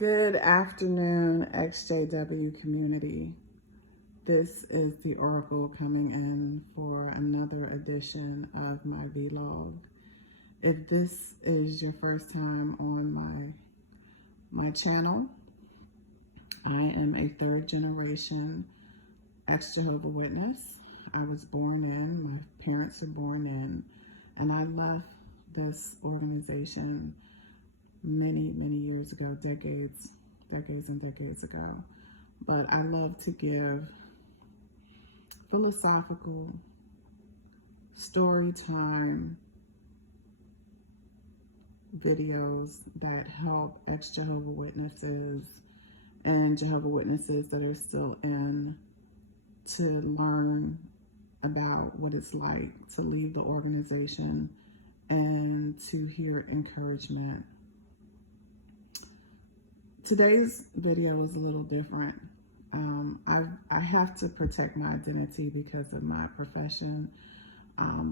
Good afternoon, EXJW community. This is the Oracle coming in for another edition of my vlog. If this is your first time on my channel, I am a third generation ex-Jehovah Witness. I was born in, my parents were born in, and I left this organization many years ago, decades and decades ago. But I love to give philosophical story time videos that help ex-Jehovah Witnesses and Jehovah Witnesses that are still in to learn about what it's like to leave the organization and to hear encouragement. Today's video is a little different. I have to protect my identity because of my profession,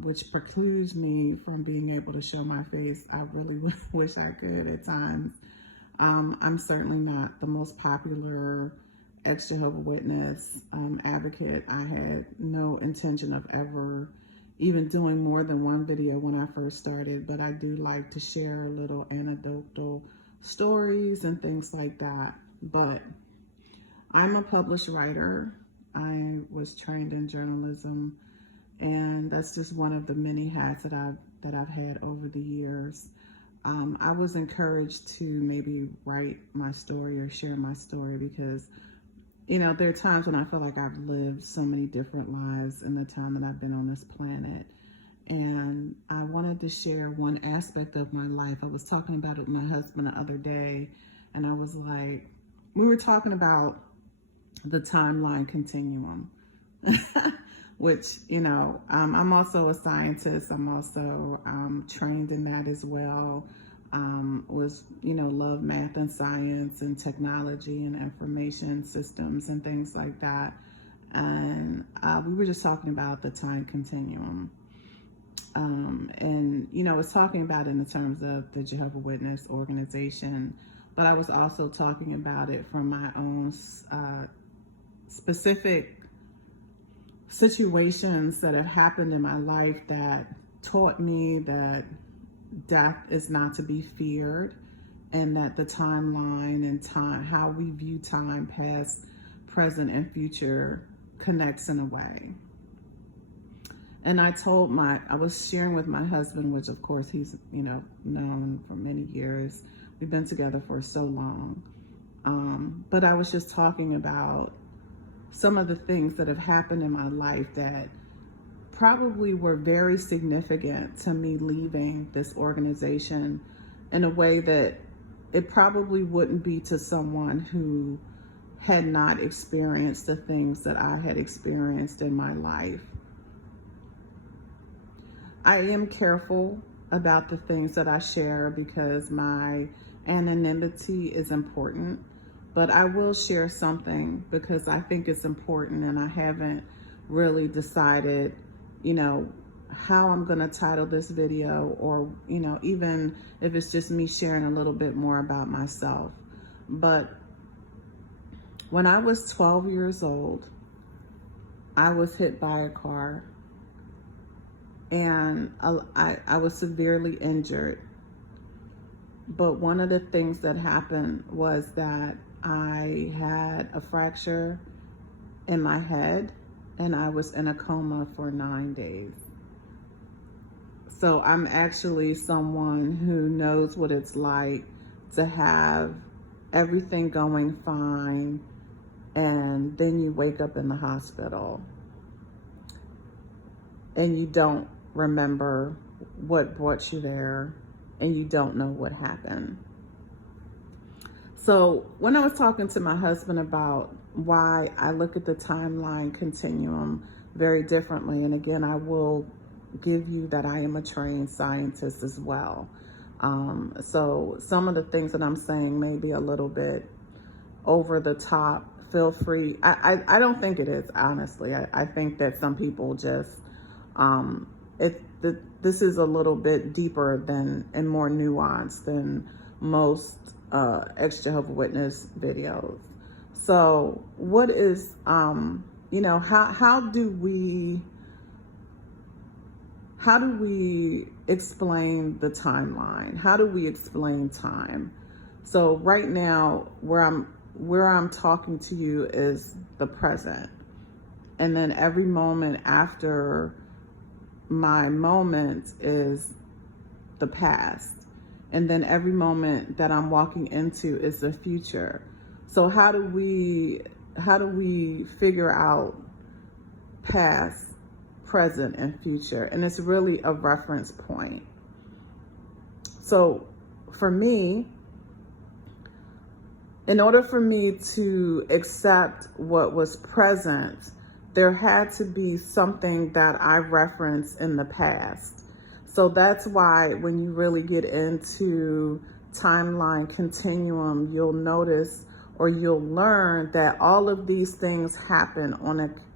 which precludes me from being able to show my face. I really wish I could at times. I'm certainly not the most popular ex-Jehovah Witness advocate. I had no intention of ever even doing more than one video when I first started, but I do like to share little anecdotal stories and things like that. But I'm a published writer. I was trained in journalism, and that's just one of the many hats that I've had over the years. I was encouraged to maybe write my story or share my story because, you know, there are times when I feel like I've lived so many different lives in the time that I've been on this planet. And I wanted to share one aspect of my life. I was talking about it with my husband the other day, and I was like, we were talking about the timeline continuum, which, you know, I'm also a scientist. I'm also trained in that as well. Love math and science and technology and information systems and things like that. And we were just talking about the time continuum. And, you know, I was talking about it in the terms of the Jehovah Witness organization, but I was also talking about it from my own specific situations that have happened in my life that taught me that death is not to be feared, and that the timeline and time, how we view time, past, present, and future, connects in a way. And I was sharing with my husband, which of course he's, you know, known for many years. We've been together for so long. But I was just talking about some of the things that have happened in my life that probably were very significant to me leaving this organization in a way that it probably wouldn't be to someone who had not experienced the things that I had experienced in my life. I am careful about the things that I share because my anonymity is important, but I will share something because I think it's important, and I haven't really decided, you know, how I'm going to title this video, or, you know, even if it's just me sharing a little bit more about myself. But when I was 12 years old, I was hit by a car, and I was severely injured. But one of the things that happened was that I had a fracture in my head, and I was in a coma for 9 days. So I'm actually someone who knows what it's like to have everything going fine, and then you wake up in the hospital and you don't remember what brought you there, and you don't know what happened. So when I was talking to my husband about why I look at the timeline continuum very differently, and again, I will give you that I am a trained scientist as well. So some of the things that I'm saying may be a little bit over the top. Feel free. I don't think it is, honestly. I think that some people just, this is a little bit deeper than and more nuanced than most ex-Jehovah Witness videos. So what is, how do we explain the timeline? How do we explain time? So right now, where I'm talking to you is the present. And then every moment after my moment is the past. And then every moment that I'm walking into is the future. So how do we figure out past, present, and future? And it's really a reference point. So for me, in order for me to accept what was present, there had to be something that I referenced in the past. So that's why when you really get into timeline continuum, you'll notice or you'll learn that all of these things happen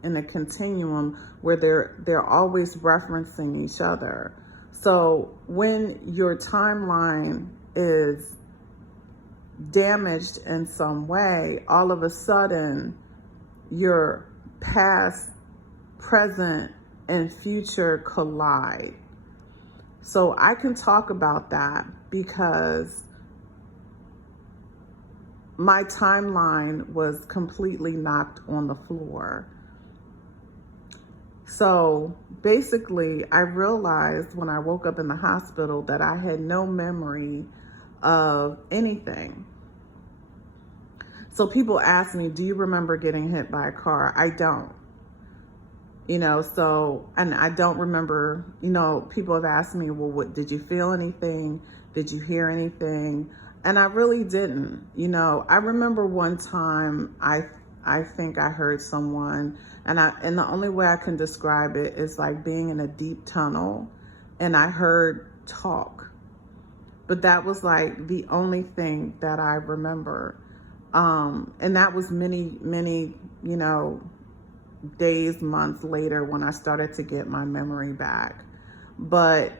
in a continuum where they're always referencing each other. So when your timeline is damaged in some way, all of a sudden your past, present, and future collide. So I can talk about that because my timeline was completely knocked on the floor. So basically, I realized when I woke up in the hospital that I had no memory of anything. So people ask me, do you remember getting hit by a car? I don't. And I don't remember, people have asked me, well, what, did you feel anything? Did you hear anything? And I really didn't. I remember one time I think I heard someone, and the only way I can describe it is like being in a deep tunnel and I heard talk. But that was like the only thing that I remember. And that was many, many, days, months later when I started to get my memory back. But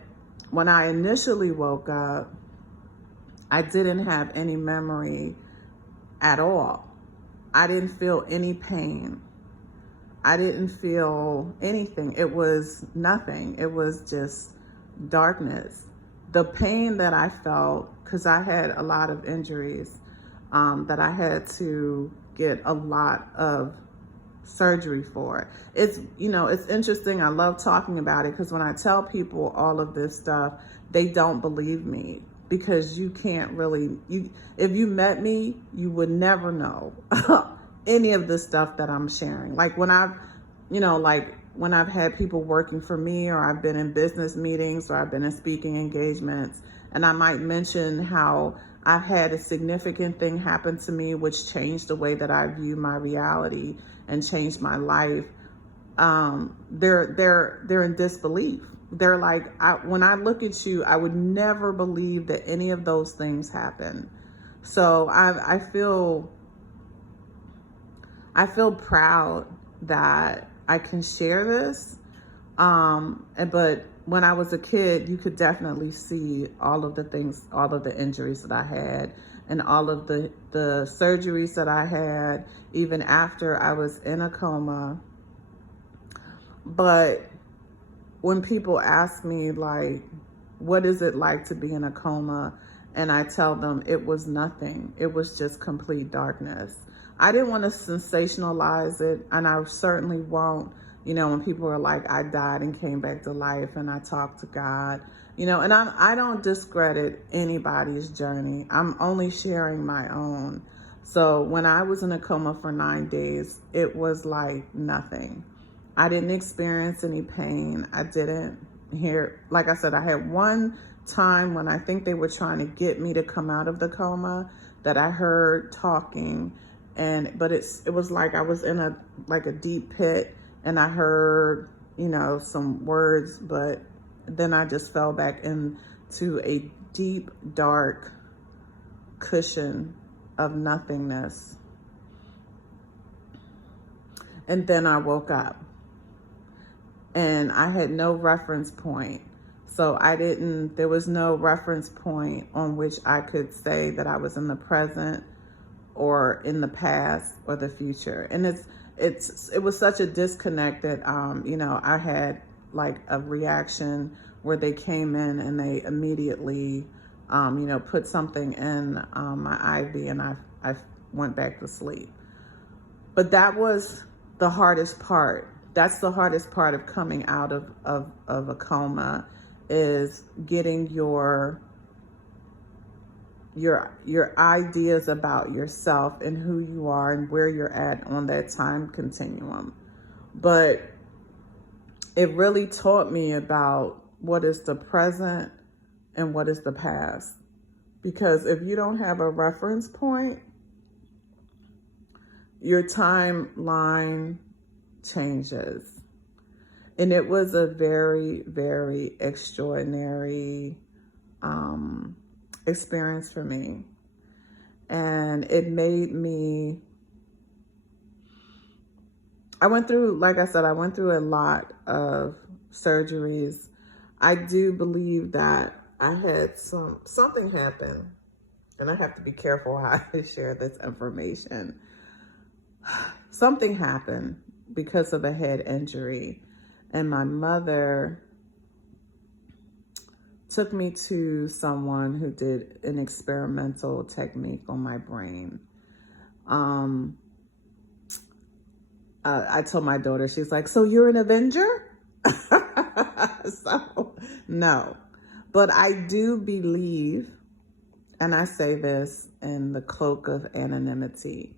when I initially woke up, I didn't have any memory at all. I didn't feel any pain. I didn't feel anything. It was nothing. It was just darkness. The pain that I felt, because I had a lot of injuries, that I had to get a lot of surgery for. It's interesting. I love talking about it because when I tell people all of this stuff, they don't believe me because you can't really, if you met me, you would never know any of the stuff that I'm sharing. Like when I've had people working for me, or I've been in business meetings, or I've been in speaking engagements, and I might mention how I've had a significant thing happen to me, which changed the way that I view my reality and changed my life. They're in disbelief. They're like, when I look at you, I would never believe that any of those things happen. So I feel proud that I can share this. But when I was a kid, you could definitely see all of the things, all of the injuries that I had, and all of the surgeries that I had, even after I was in a coma. But when people ask me, like, what is it like to be in a coma? And I tell them it was nothing. It was just complete darkness. I didn't want to sensationalize it, and I certainly won't. When people are like, I died and came back to life and I talked to God, and I don't discredit anybody's journey. I'm only sharing my own. So when I was in a coma for 9 days, it was like nothing. I didn't experience any pain. I didn't hear, like I said, I had one time when I think they were trying to get me to come out of the coma that I heard talking, but it was like I was in a deep pit. And I heard, some words, but then I just fell back into a deep, dark cushion of nothingness. And then I woke up and I had no reference point. So there was no reference point on which I could say that I was in the present or in the past or the future. And it was such a disconnect that, I had like a reaction where they came in and they immediately, put something in my IV, and I went back to sleep. But that was the hardest part. That's the hardest part of coming out of a coma, is getting your ideas about yourself and who you are and where you're at on that time continuum. But it really taught me about what is the present and what is the past. Because if you don't have a reference point, your timeline changes. And it was a very, very extraordinary experience for me. And it made me, like I said, I went through a lot of surgeries. I do believe that I had something happen, and I have to be careful how I share this information. Something happened because of a head injury, and my mother took me to someone who did an experimental technique on my brain. I told my daughter, she's like, "So you're an Avenger?" So, no. But I do believe, and I say this in the cloak of anonymity,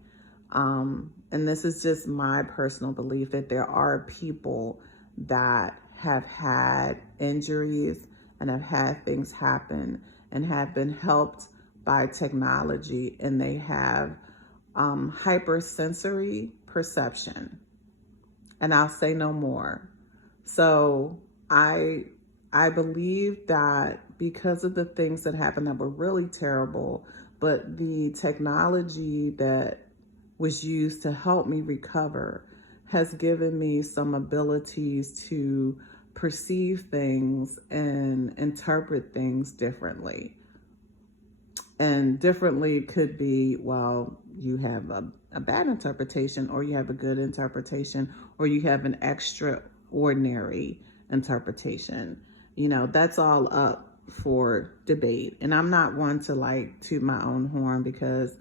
and this is just my personal belief, that there are people that have had injuries and have had things happen and have been helped by technology, and they have hypersensory perception. And I'll say no more. So I believe that because of the things that happened that were really terrible, but the technology that was used to help me recover has given me some abilities to perceive things and interpret things differently. And differently could be, well, you have a bad interpretation, or you have a good interpretation, or you have an extraordinary interpretation. That's all up for debate. And I'm not one to like toot my own horn, because,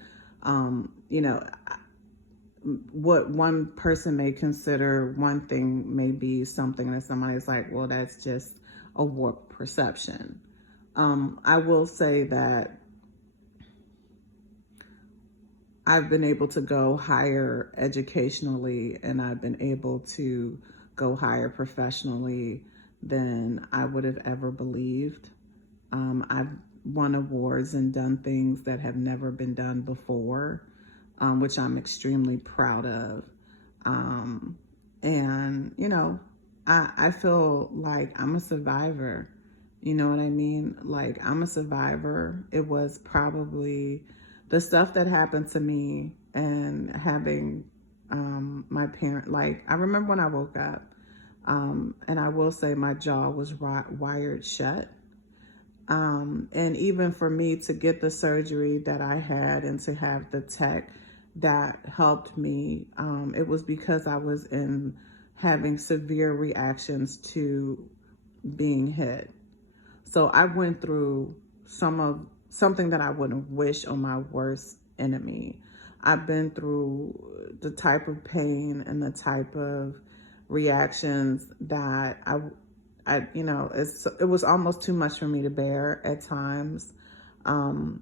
what one person may consider one thing may be something that somebody's like, well, that's just a warped perception. I will say that I've been able to go higher educationally, and I've been able to go higher professionally than I would have ever believed. I've won awards and done things that have never been done before, which I'm extremely proud of. And, I feel like I'm a survivor. You know what I mean? Like, I'm a survivor. It was probably the stuff that happened to me, and having my parent, like, I remember when I woke up, and I will say my jaw was wired shut. And even for me to get the surgery that I had and to have the tech that helped me, it was because I was having severe reactions to being hit. So I went through something that I wouldn't wish on my worst enemy. I've been through the type of pain and the type of reactions that it was almost too much for me to bear at times, to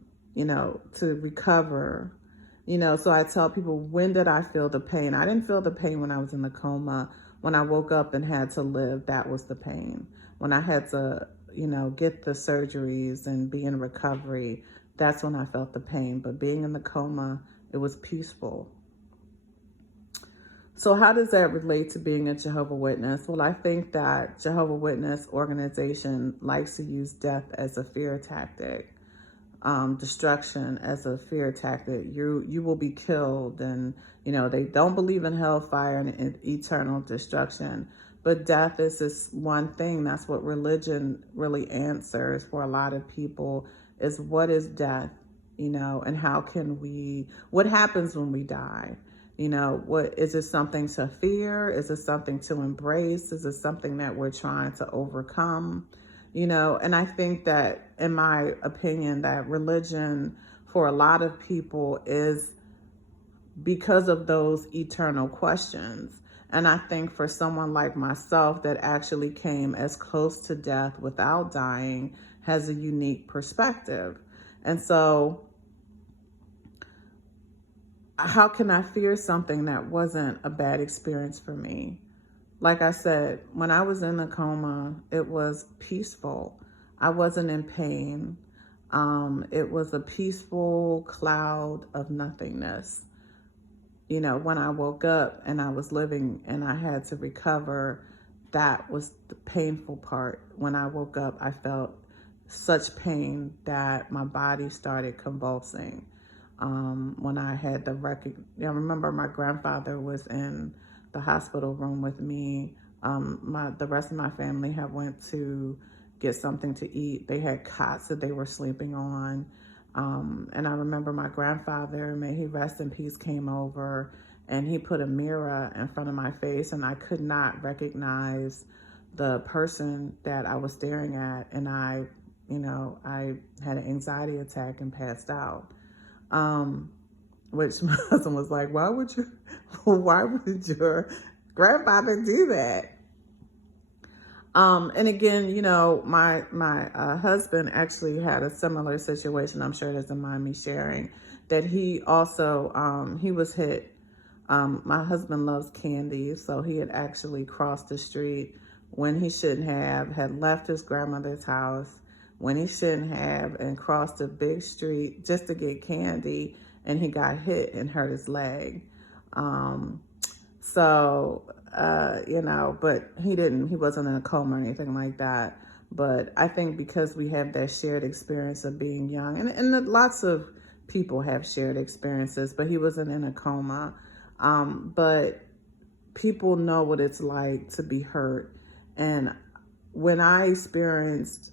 recover. So I tell people, when did I feel the pain? I didn't feel the pain when I was in the coma. When I woke up and had to live, that was the pain. When I had to, get the surgeries and be in recovery, that's when I felt the pain. But being in the coma, it was peaceful. So how does that relate to being a Jehovah Witness? Well, I think that Jehovah Witness organization likes to use death as a fear tactic, destruction as a fear tactic. You will be killed, and they don't believe in hellfire and eternal destruction. But death is this one thing. That's what religion really answers for a lot of people, is what is death, and what happens when we die? What is it, something to fear? Is it something to embrace? Is it something that we're trying to overcome? And I think that, in my opinion, that religion for a lot of people is because of those eternal questions. And I think for someone like myself that actually came as close to death without dying has a unique perspective. And so how can I fear something that wasn't a bad experience for me? Like I said, when I was in a coma, it was peaceful. I wasn't in pain. It was a peaceful cloud of nothingness. When I woke up and I was living and I had to recover, that was the painful part. When I woke up, I felt such pain that my body started convulsing. When I had I remember my grandfather was in the hospital room with me. The rest of my family had went to get something to eat. They had cots that they were sleeping on. And I remember my grandfather, may he rest in peace, came over and he put a mirror in front of my face, and I could not recognize the person that I was staring at. And I had an anxiety attack and passed out. Which my husband was like, why would your grandfather do that? And again, my husband actually had a similar situation. I'm sure it doesn't mind me sharing that he also, he was hit. My husband loves candy. So he had actually crossed the street when he shouldn't have, had left his grandmother's house when he shouldn't have, and crossed a big street just to get candy. And he got hit and hurt his leg. But he wasn't in a coma or anything like that. But I think because we have that shared experience of being young, and lots of people have shared experiences, but he wasn't in a coma. But people know what it's like to be hurt. And when I experienced,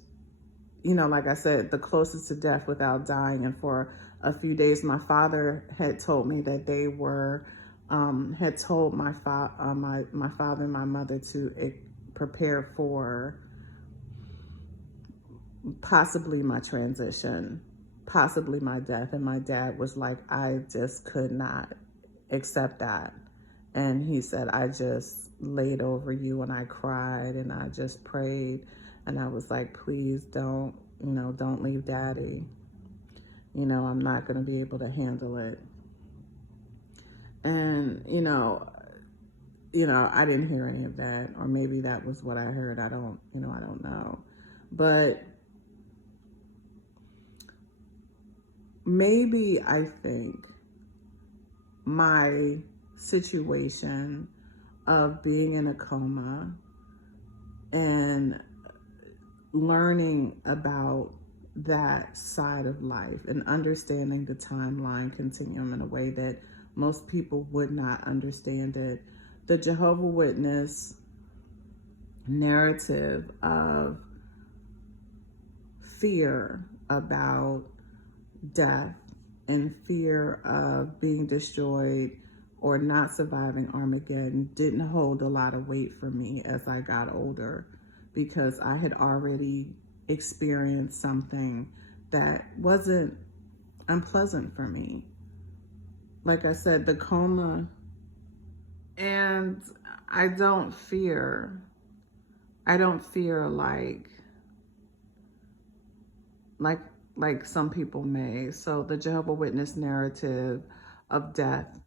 like I said, the closest to death without dying, and for a few days, my father had told me that they were, had told my father and my mother to prepare for possibly my transition, possibly my death. And my dad was like, I just could not accept that. And he said, I just laid over you and I cried and I just prayed. And I was like, please don't leave Daddy. I'm not going to be able to handle it. And, I didn't hear any of that, or maybe that was what I heard. I don't know. But maybe I think my situation of being in a coma and learning about that side of life and understanding the timeline continuum in a way that most people would not understand it. The Jehovah Witness narrative of fear about death and fear of being destroyed or not surviving Armageddon didn't hold a lot of weight for me as I got older, because I had already experienced something that wasn't unpleasant for me. Like I said, the coma, and I don't fear like some people may. So the Jehovah Witness narrative of death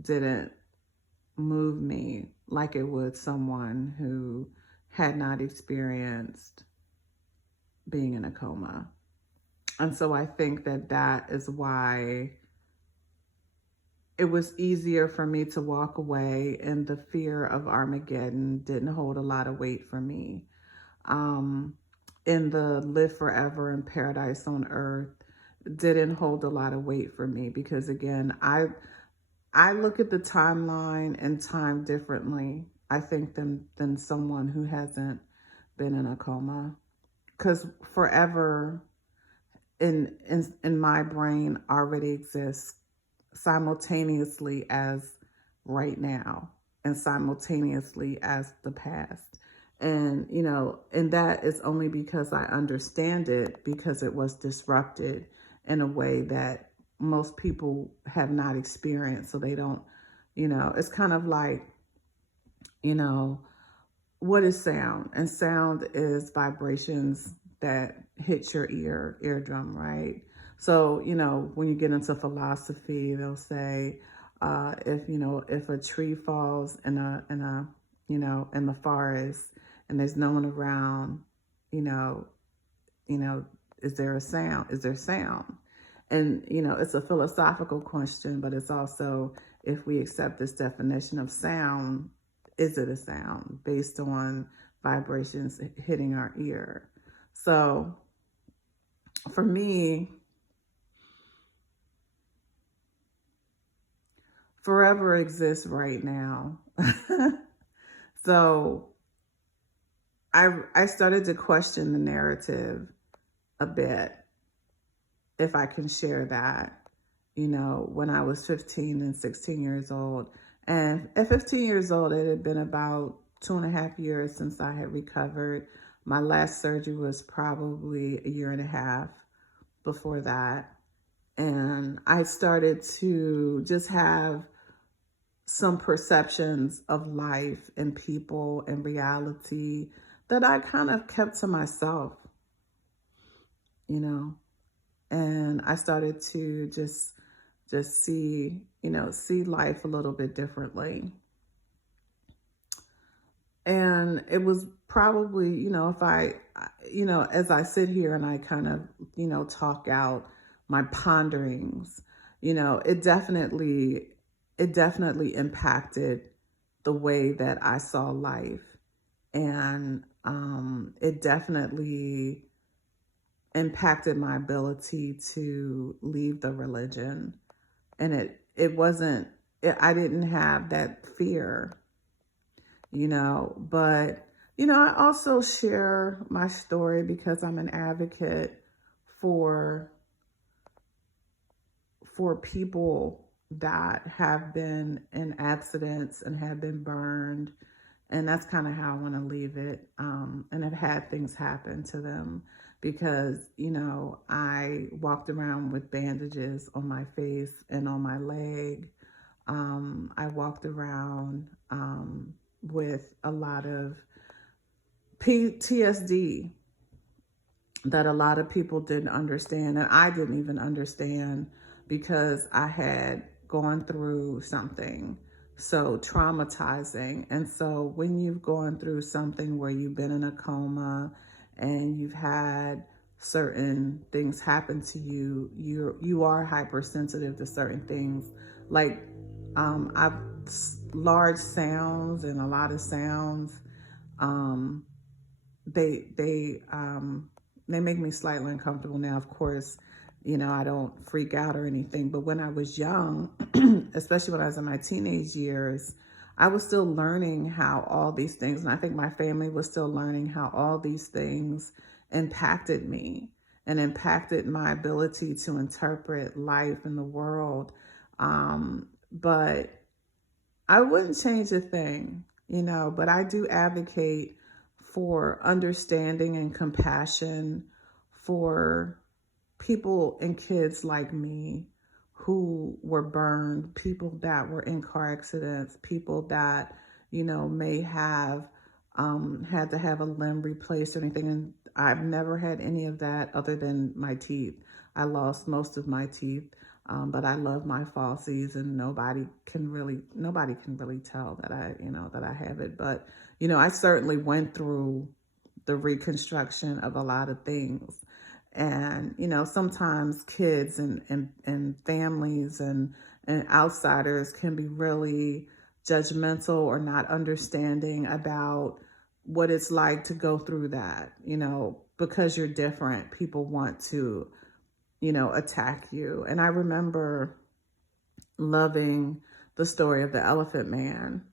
didn't move me like it would someone who had not experienced being in a coma. And so I think that is why it was easier for me to walk away, and the fear of Armageddon didn't hold a lot of weight for me. In the live forever in paradise on earth didn't hold a lot of weight for me, because again, I look at the timeline and time differently. I think, than someone who hasn't been in a coma. Because forever in my brain already exists simultaneously as right now and simultaneously as the past. And, and that is only because I understand it, because it was disrupted in a way that most people have not experienced. So they don't, it's kind of like, you know, what is sound? And sound is vibrations that hit your eardrum, right? So, when you get into philosophy, they'll say, if a tree falls in the forest and there's no one around, you know, you know, is there a sound? Is there sound? And, it's a philosophical question, but it's also, if we accept this definition of sound, is it a sound based on vibrations hitting our ear? So for me, forever exists right now. So I started to question the narrative a bit, if I can share that, when I was 15 and 16 years old. And at 15 years old, it had been about 2.5 years since I had recovered. My last surgery was probably 1.5 years before that. And I started to just have some perceptions of life and people and reality that I kind of kept to myself, and I started to just see, see life a little bit differently. And it was probably, if I, as I sit here and I kind of, talk out my ponderings, it definitely impacted the way that I saw life. And it definitely impacted my ability to leave the religion. And it wasn't, I didn't have that fear, but, I also share my story because I'm an advocate for people that have been in accidents and have been burned. And that's kind of how I want to leave it. And have had things happen to them because, I walked around with bandages on my face and on my leg. I walked around with a lot of PTSD that a lot of people didn't understand. And I didn't even understand because I had gone through something so traumatizing. And so when you've gone through something where you've been in a coma and you've had certain things happen to you, you are hypersensitive to certain things. Like I've large sounds and a lot of sounds. They make me slightly uncomfortable now. Of course, I don't freak out or anything. But when I was young, especially when I was in my teenage years, I was still learning how all these things, and I think my family was still learning how all these things impacted me and impacted my ability to interpret life and the world. But I wouldn't change a thing, but I do advocate for understanding and compassion for people and kids like me who were burned, people that were in car accidents, people that, may have had to have a limb replaced or anything. And I've never had any of that other than my teeth. I lost most of my teeth, but I love my falsies, and nobody can really tell that I have it. But, I certainly went through the reconstruction of a lot of things. And, sometimes kids and families and outsiders can be really judgmental or not understanding about what it's like to go through that, because you're different. People want to, attack you. And I remember loving the story of the Elephant Man.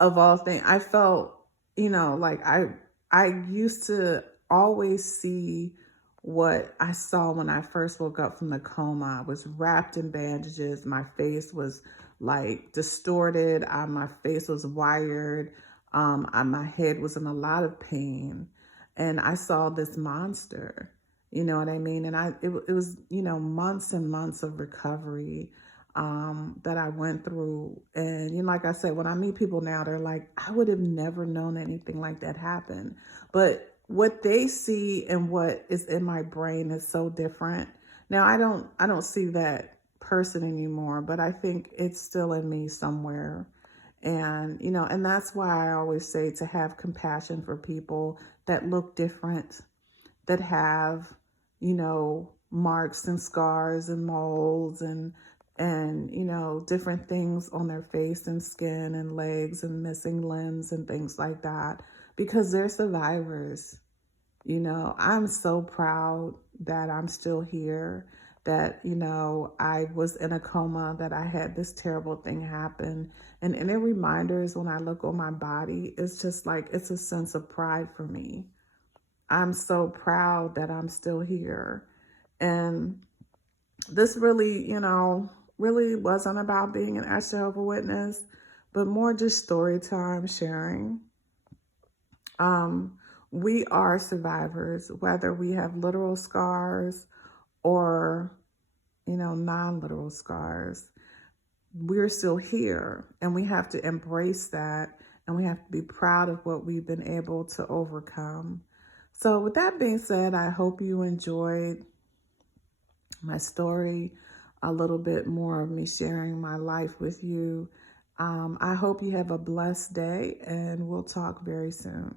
of all things, I felt, like I used to always see what I saw when I first woke up from the coma. I was wrapped in bandages. My face was like distorted. My face was wired. My head was in a lot of pain. And I saw this monster, you know what I mean? And it was, months and months of recovery that I went through. And, like I said, when I meet people now, they're like, I would have never known anything like that happened. But what they see and what is in my brain is so different. Now, I don't see that person anymore, but I think it's still in me somewhere. And, and that's why I always say to have compassion for people that look different, that have, marks and scars and moles and different things on their face and skin and legs and missing limbs and things like that, because they're survivors. I'm so proud that I'm still here, that, I was in a coma, that I had this terrible thing happen. And any reminders when I look on my body, it's just like, it's a sense of pride for me. I'm so proud that I'm still here. And this really, really wasn't about being an Jehovah Witness, but more just story time sharing. We are survivors, whether we have literal scars or, non-literal scars. We're still here, and we have to embrace that, and we have to be proud of what we've been able to overcome. So with that being said, I hope you enjoyed my story, a little bit more of me sharing my life with you. I hope you have a blessed day, and we'll talk very soon.